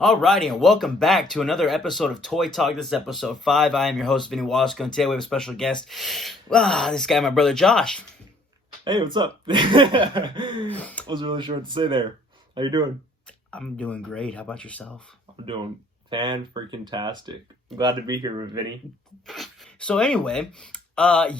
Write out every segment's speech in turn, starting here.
Alrighty, and welcome back to another episode of Toy Talk. This is episode 5. I am your host, Vinny Wasco, and today we have a special guest. This guy, my brother Josh. Hey, what's up? I wasn't really sure what to say there. How you doing? I'm doing great. How about yourself? I'm doing fan-freaking-tastic. I'm glad to be here with Vinny. So anyway, I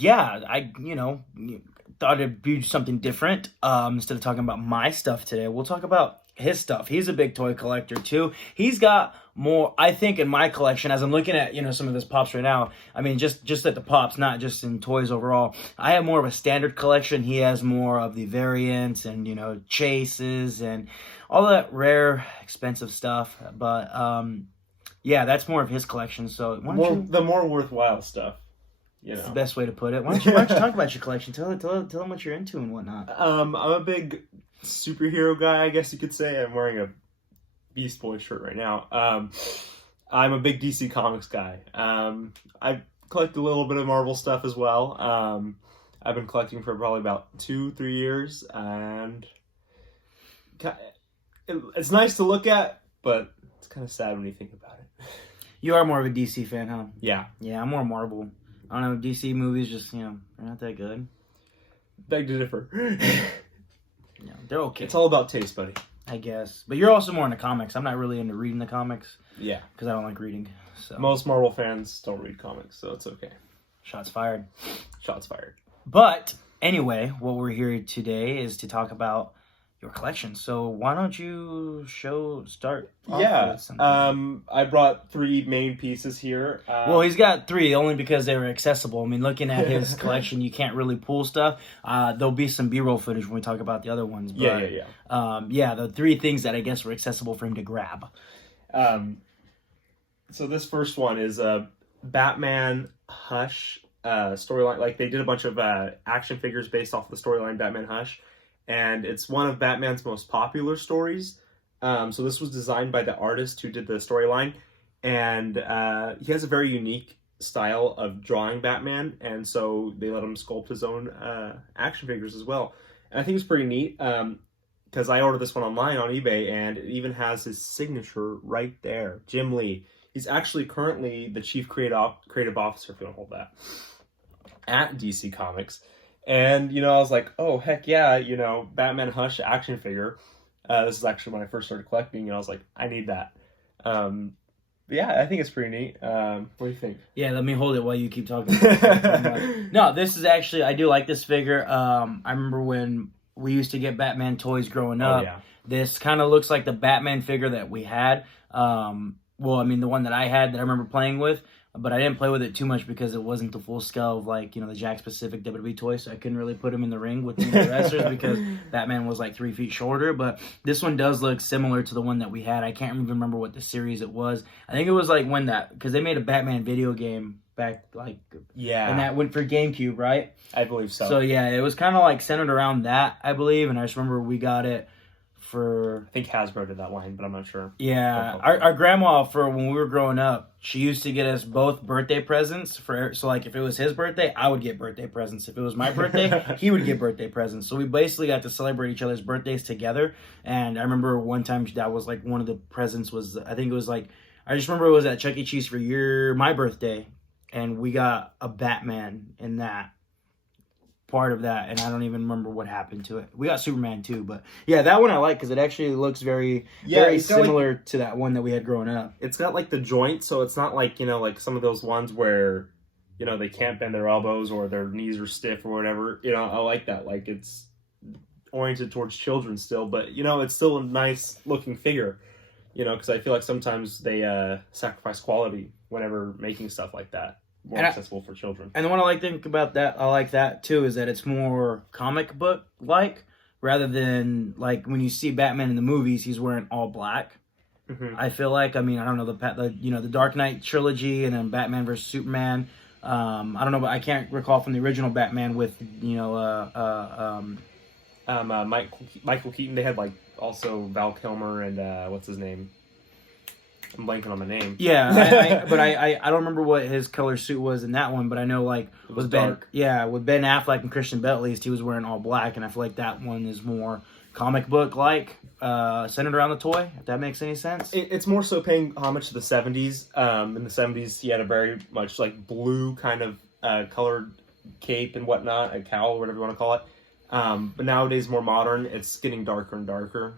thought it'd be something different. Instead of talking about my stuff today, we'll talk about his stuff. He's a big toy collector too. He's got more, I think, in my collection. As I'm looking at some of his pops right now, I mean just at the pops, not just in toys overall. I have more of a standard collection. He has more of the variants and chases and all that rare, expensive stuff. But that's more of his collection. So the more worthwhile stuff. That's the best way to put it. Why don't you talk about your collection? Tell them what you're into and whatnot. I'm a big superhero guy, I guess you could say. I'm wearing a Beast Boy shirt right now. I'm a big DC Comics guy. I collect a little bit of Marvel stuff as well. I've been collecting for probably about 2-3 years, and it's nice to look at, but it's kind of sad when you think about it. You are more of a DC fan, huh? Yeah. Yeah, I'm more Marvel. I don't know, DC movies just, they're not that good. Beg to differ. They're okay. It's all about taste, buddy. I guess. But you're also more into comics. I'm not really into reading the comics. Yeah. Because I don't like reading. So most Marvel fans don't read comics, so it's okay. Shots fired. Shots fired. But anyway, what we're here today is to talk about your collection. So why don't you start off with something? I brought 3 main pieces here. Well, he's got 3 only because they were accessible. I mean, looking at his collection, you can't really pull stuff. There'll be some B-roll footage when we talk about the other ones. But, the 3 things that I guess were accessible for him to grab. So this first one is a Batman Hush storyline. Like, they did a bunch of action figures based off the storyline Batman Hush. And it's one of Batman's most popular stories. So this was designed by the artist who did the storyline. And he has a very unique style of drawing Batman. And so they let him sculpt his own action figures as well. And I think it's pretty neat because I ordered this one online on eBay. And it even has his signature right there. Jim Lee. He's actually currently the chief creative officer, if you want to hold that, at DC Comics. And, I was like, oh, heck yeah, Batman Hush action figure. This is actually when I first started collecting, and I was like, I need that. I think it's pretty neat. What do you think? Yeah, let me hold it while you keep talking. No, this is actually, I do like this figure. I remember when we used to get Batman toys growing up. Oh, yeah. This kind of looks like the Batman figure that we had. The one that I had that I remember playing with. But I didn't play with it too much because it wasn't the full scale of the Jakks Pacific WWE toy, so I couldn't really put him in the ring with the wrestlers because Batman was 3 feet shorter. But this one does look similar to the one that we had. I can't even remember what the series it was. I think it was because they made a Batman video game back and that went for GameCube, right? I believe so. So yeah, it was kind of centered around that, I believe, and I just remember we got it. I think Hasbro did that line, but I'm not sure. Yeah, our grandma, for when we were growing up, she used to get us both birthday presents. So if it was his birthday, I would get birthday presents. If it was my birthday, he would get birthday presents. So we basically got to celebrate each other's birthdays together. And I remember one time that was one of the presents was, I think it was I just remember it was at Chuck E. Cheese for my birthday. And we got a Batman in that. Part of that, and I don't even remember what happened to it. We got Superman too, but yeah, that one I like because it actually looks very similar to that one that we had growing up. It's got the joint, so it's not like some of those ones where they can't bend their elbows or their knees are stiff or whatever. I like that. It's oriented towards children still, but it's still a nice looking figure. Because I feel like sometimes they sacrifice quality whenever making stuff like that. More accessible for children. And the one I like about that too is that it's more comic book rather than when you see Batman in the movies, he's wearing all black. Mm-hmm. I feel I don't know the Dark Knight trilogy and then Batman vs Superman. I don't know, but I can't recall from the original Batman with Michael Keaton. They had also Val Kilmer and what's his name? I'm blanking on the name. Yeah, I don't remember what his color suit was in that one, but I know with Ben Affleck and Christian Bale, at least he was wearing all black, and I feel like that one is more comic book like centered around the toy. If that makes any sense. It's more so paying homage to the 70s. In the 70s, he had a very much like blue kind of colored cape and whatnot, a cowl, whatever you want to call it. But nowadays, more modern. It's getting darker and darker.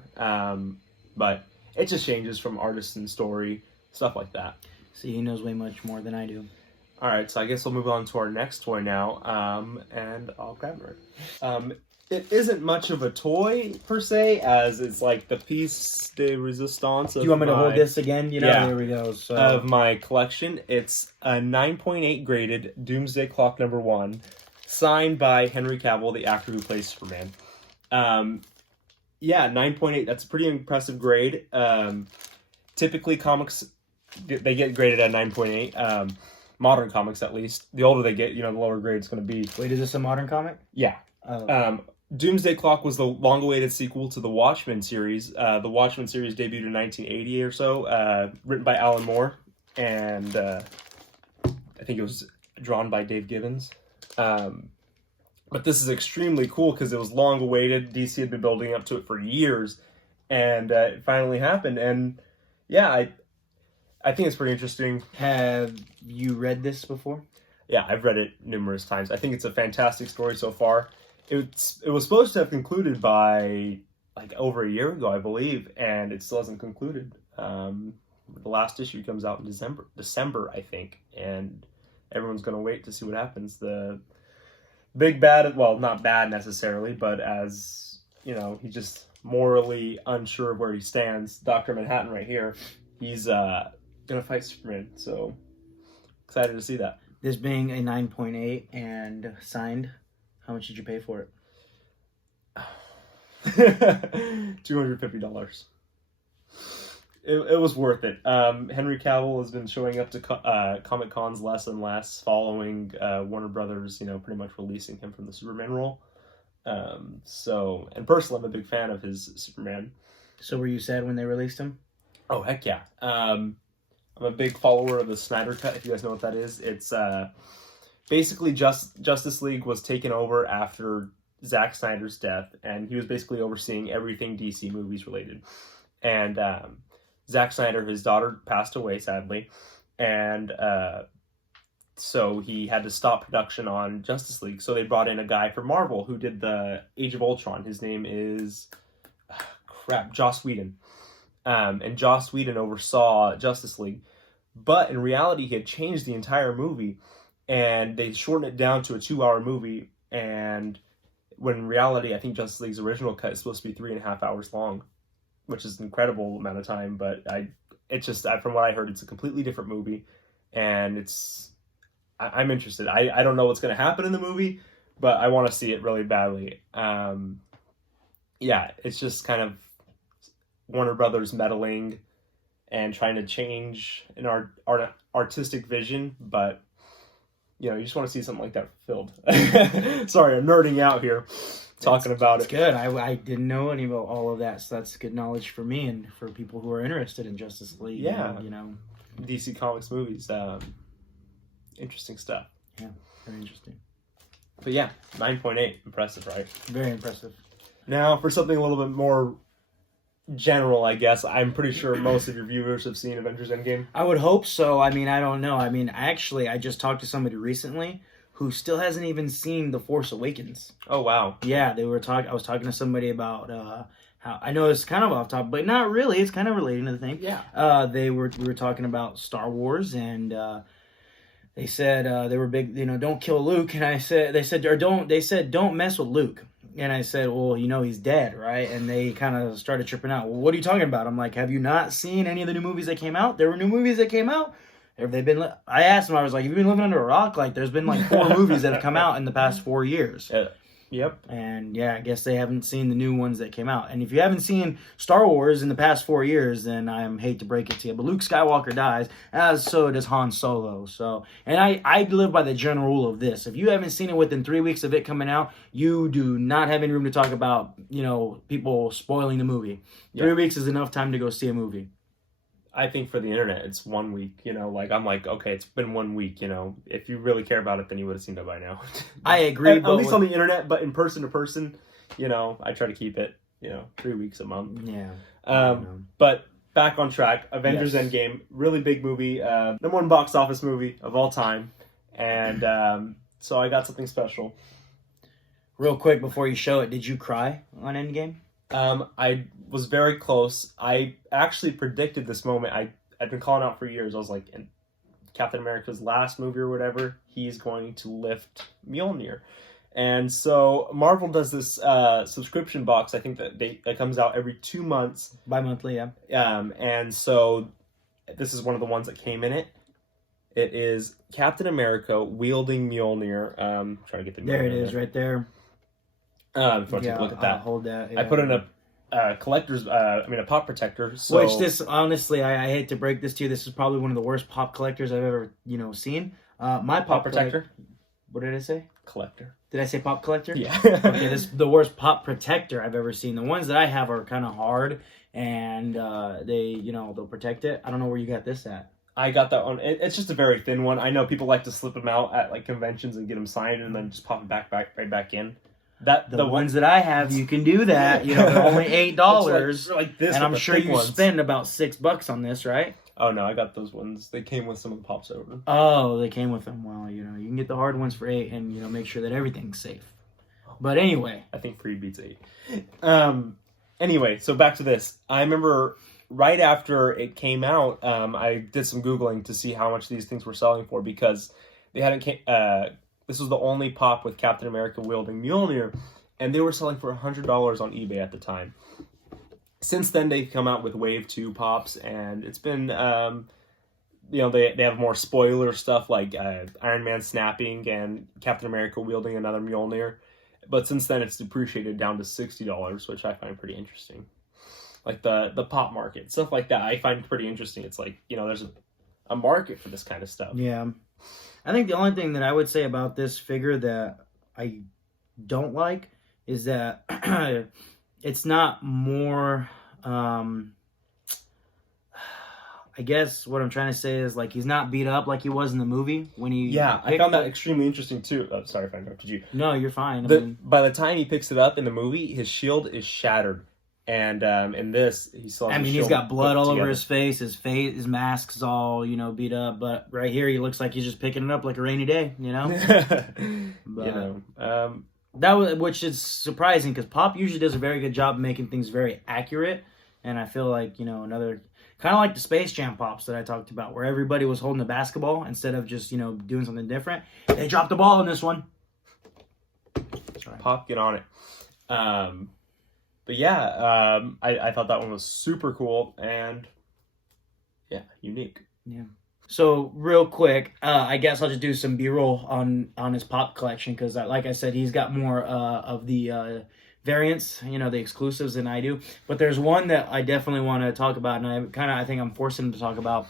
But it just changes from artist and story, stuff like that. See, he knows way much more than I do. All right, so I guess we'll move on to our next toy now, and I'll grab it. It isn't much of a toy, per se, as it's like the piece de resistance of Do you want me to hold this again? Yeah. There we go. So. Of my collection. It's a 9.8 graded Doomsday Clock #1, signed by Henry Cavill, the actor who plays Superman. 9.8, that's a pretty impressive grade. Typically, comics, they get graded at 9.8. Modern comics, at least. The older they get, the lower grade it's going to be. Wait, is this a modern comic? Yeah. Oh. Doomsday Clock was the long-awaited sequel to the Watchmen series. The Watchmen series debuted in 1980 or so, written by Alan Moore, and I think it was drawn by Dave Gibbons. But this is extremely cool because it was long-awaited. DC had been building up to it for years, and it finally happened. And yeah, I think it's pretty interesting. Have you read this before? Yeah, I've read it numerous times. I think it's a fantastic story so far. It was supposed to have concluded by like over a year ago, I believe, and it still hasn't concluded. The last issue comes out in December, I think, and everyone's going to wait to see what happens. The big bad, well, not bad necessarily, but as, he's just morally unsure of where he stands. Dr. Manhattan right here, he's going to fight Superman, so excited to see that. This being a 9.8 and signed, how much did you pay for it? $250. It was worth it. Henry Cavill has been showing up to Comic Cons less and less following Warner Brothers, pretty much releasing him from the Superman role. And personally, I'm a big fan of his Superman. So were you sad when they released him? Oh, heck yeah. I'm a big follower of the Snyder Cut, if you guys know what that is. It's basically Justice League was taken over after Zack Snyder's death, and he was basically overseeing everything DC movies related. And Zack Snyder, his daughter, passed away, sadly, and so he had to stop production on Justice League. So they brought in a guy from Marvel who did the Age of Ultron. His name is Joss Whedon. And Joss Whedon oversaw Justice League. But in reality, he had changed the entire movie, and they shortened it down to a 2-hour movie. And when in reality, I think Justice League's original cut is supposed to be 3.5 hours long, which is an incredible amount of time. But from what I heard, it's a completely different movie, and I'm interested. I don't know what's going to happen in the movie, but I want to see it really badly. It's just kind of Warner Brothers meddling and trying to change an artistic vision, but you just want to see something like that fulfilled. Sorry, I'm nerding out here talking about it. It's good. I didn't know any about all of that, so that's good knowledge for me and for people who are interested in Justice League. Yeah, and, DC Comics movies. Interesting stuff. Yeah, very interesting. But yeah, 9.8, impressive, right? Very impressive. Now for something a little bit more general, I guess. I'm pretty sure most of your viewers have seen Avengers Endgame. I would hope so. I don't know. I just talked to somebody recently who still hasn't even seen The Force Awakens. Oh, wow. Yeah, I was talking to somebody about how, I know it's kind of off topic, but not really. It's kind of relating to the thing. Yeah. We were talking about Star Wars, and they said they were big, don't kill Luke, and they said don't mess with Luke. And I said, well, he's dead, right? And they kind of started tripping out. Well, what are you talking about? I'm like, have you not seen any of the new movies that came out? There were new movies that came out. Have they been? I asked them, I was like, have you been living under a rock? Like, there's been like 4 movies that have come out in the past 4 years. Yep. And yeah, I guess they haven't seen the new ones that came out. And if you haven't seen Star Wars in the past 4 years, then I hate to break it to you, but Luke Skywalker dies, as so does Han Solo. So, and I live by the general rule of this: if you haven't seen it within 3 weeks of it coming out, you do not have any room to talk about, people spoiling the movie. 3 weeks is enough time to go see a movie. I think for the internet, it's 1 week, I'm like, okay, it's been 1 week, if you really care about it, then you would have seen it by now. I agree. At least on the internet, but in person to person, I try to keep it, 3 weeks a month. Yeah. I don't know. But back on track, Avengers Yes. Endgame, really big movie, number one box office movie of all time, and so I got something special. Real quick before you show it, did you cry on Endgame? I was very close. I actually predicted this moment. I've been calling out for years. I was like, in Captain America's last movie or whatever, he's going to lift Mjolnir. And so Marvel does this subscription box. I think that comes out every 2 months. Bi-monthly, yeah. And so this is one of the ones that came in it. It is Captain America wielding Mjolnir. Trying to get the There it Mjolnir is, right there. If you want to take a look at I'll that. hold that. I yeah. put in a collector's, a pop protector. So Which this, honestly, I hate to break this to you. This is probably one of the worst pop collectors I've ever, seen. My pop protector What did I say? collector. Did I say pop collector? Yeah. Okay, this is the worst pop protector I've ever seen. The ones that I have are kind of hard, and they, they'll protect it. I don't know where you got this at. I got that one. It's just a very thin one. I know people like to slip them out at like conventions and get them signed and then just pop it right back in. The ones that I have, you can do that. They're only $8, like this, and I'm with the sure thick you ones. spend about $6 on this, right? Oh no, I got those ones. They came with some of the pops over. Oh, they came with them. Well, you can get the hard ones for $8, and make sure that everything's safe. But anyway, I think free beats 8. Anyway, so back to this. I remember right after it came out, I did some Googling to see how much these things were selling for because they hadn't. This was the only pop with Captain America wielding Mjolnir, and they were selling for $100 on eBay at the time. Since then, they've come out with Wave 2 pops, and it's been, they have more spoiler stuff like Iron Man snapping and Captain America wielding another Mjolnir. But since then, it's depreciated down to $60, which I find pretty interesting. Like the pop market, stuff like that, I find pretty interesting. It's like, there's a market for this kind of stuff. yeah. I think the only thing that I would say about this figure that I don't like is that it's not more. I guess what I'm trying to say is like he's not beat up like he was in the movie when he. Yeah, I found that extremely interesting too. Oh, sorry if I interrupted you. No, you're fine. By the time he picks it up in the movie, his shield is shattered, and in this, he's still. He's got blood all over his face. His mask's all beat up. But right here, he looks like he's just picking it up like a rainy day. But, that was, which is surprising because Pop usually does a very good job of making things very accurate, and I feel like another kind of like the Space Jam pops that I talked about, where everybody was holding the basketball instead of just doing something different. They dropped the ball in this one. Sorry. Pop, get on it. But yeah, I thought that one was super cool and unique. Yeah. So real quick, I guess I'll just do some B-roll on his pop collection because, like I said, he's got more of the variants, the exclusives than I do. But there's one that I definitely want to talk about, and I think I'm forcing him to talk about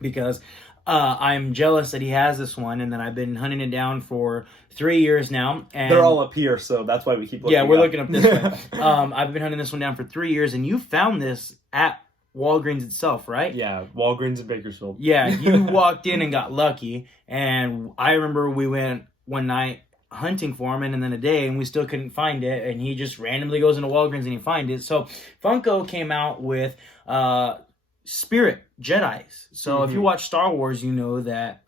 because I'm jealous that he has this one, and then I've been hunting it down for 3 years now. And they're all up here, so that's why we keep looking. Yeah, we're looking up this way. I've been hunting this one down for 3 years, and you found this at Walgreens itself, right? Yeah, Walgreens in Bakersfield. Yeah, you walked in and got lucky, and I remember we went one night hunting for him, and then a day, and we still couldn't find it, and he just randomly goes into Walgreens and he finds it. So Funko came out with Spirit Jedis. So if you watch Star Wars, you know that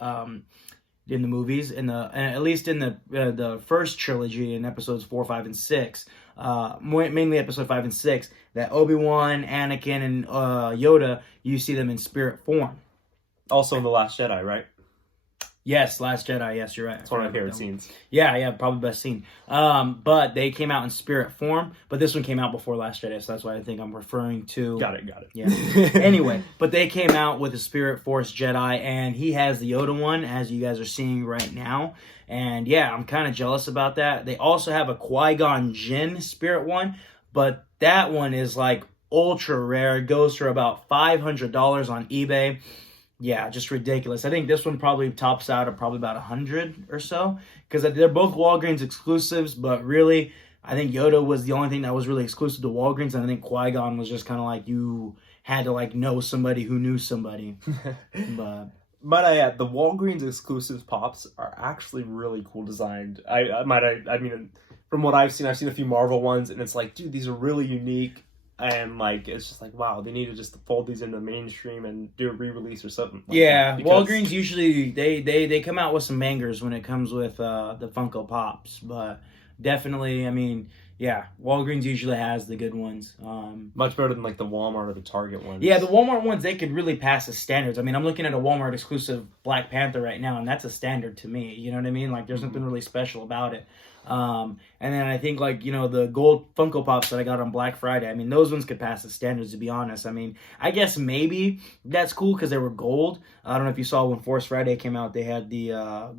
in the movies, at least in the first trilogy in episodes 4, 5, and 6, mainly episode 5 and 6, that Obi-Wan, Anakin, and Yoda, you see them in spirit form. Also in The Last Jedi, right? Yes, Last Jedi. Yes, you're right. It's one of my favorite scenes. Yeah, probably best scene. But they came out in spirit form, but this one came out before Last Jedi, so that's why I think I'm referring to. Got it. Yeah. Anyway, but they came out with a Spirit Force Jedi, and he has the Yoda one, as you guys are seeing right now. And yeah, I'm kind of jealous about that. They also have a Qui-Gon Jinn Spirit one, but that one is like ultra rare. It goes for about $500 on eBay. Yeah, just ridiculous. I think this one probably tops out at probably about 100 or so, because they're both Walgreens exclusives, but really, I think Yoda was the only thing that was really exclusive to Walgreens, and I think Qui-Gon was just kind of like you had to like know somebody who knew somebody. But the Walgreens exclusive pops are actually really cool designed. I mean, from what I've seen a few Marvel ones, and it's like, dude, these are really unique. And like it's just like, wow, they need to just fold these into the mainstream and do a re-release or something. Like Yeah, that, because- Walgreens usually they come out with some bangers when it comes with the Funko Pops, but definitely, I mean, yeah, Walgreens usually has the good ones. Much better than like the Walmart or the Target ones. Yeah, the Walmart ones, they could really pass as standards. I mean, I'm looking at a Walmart exclusive Black Panther right now, and that's a standard to me. You know what I mean? Like, there's nothing really special about it. And then I think, like, you know, the gold Funko Pops that I got on Black Friday, I mean, those ones could pass as standards, to be honest. I mean, I guess maybe that's cool because they were gold. I don't know if you saw when Force Friday came out, they had the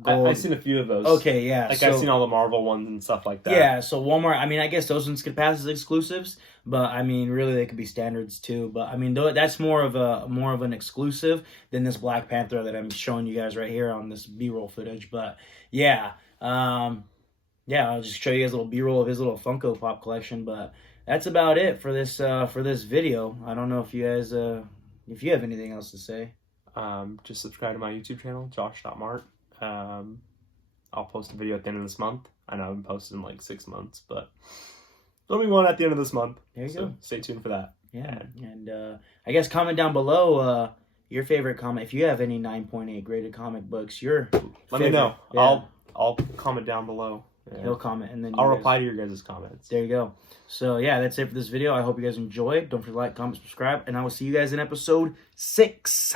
gold. I've seen a few of those. Okay, yeah. Like, so, I've seen all the Marvel ones and stuff like that. yeah, so Walmart, I mean, I guess those ones could pass as exclusives, but I mean, really, they could be standards too. But I mean, that's more of an exclusive than this Black Panther that I'm showing you guys right here on this B-roll footage. But yeah, yeah, I'll just show you guys a little B-roll of his little Funko Pop collection. But that's about it for this video. I don't know if you guys if you have anything else to say. Just subscribe to my YouTube channel, Josh.Mart. I'll post a video at the end of this month. I know I haven't posted in like 6 months, but there'll be one at the end of this month. There you go. Stay tuned for that. Yeah, and I guess comment down below your favorite comic. If you have any 9.8 graded comic books, Let me know. Yeah. I'll comment down below. He'll comment, and then I'll reply to your guys' comments. There you go. So yeah, that's it for this video. I hope you guys enjoyed. Don't forget to like, comment, subscribe, and I will see you guys in episode 6.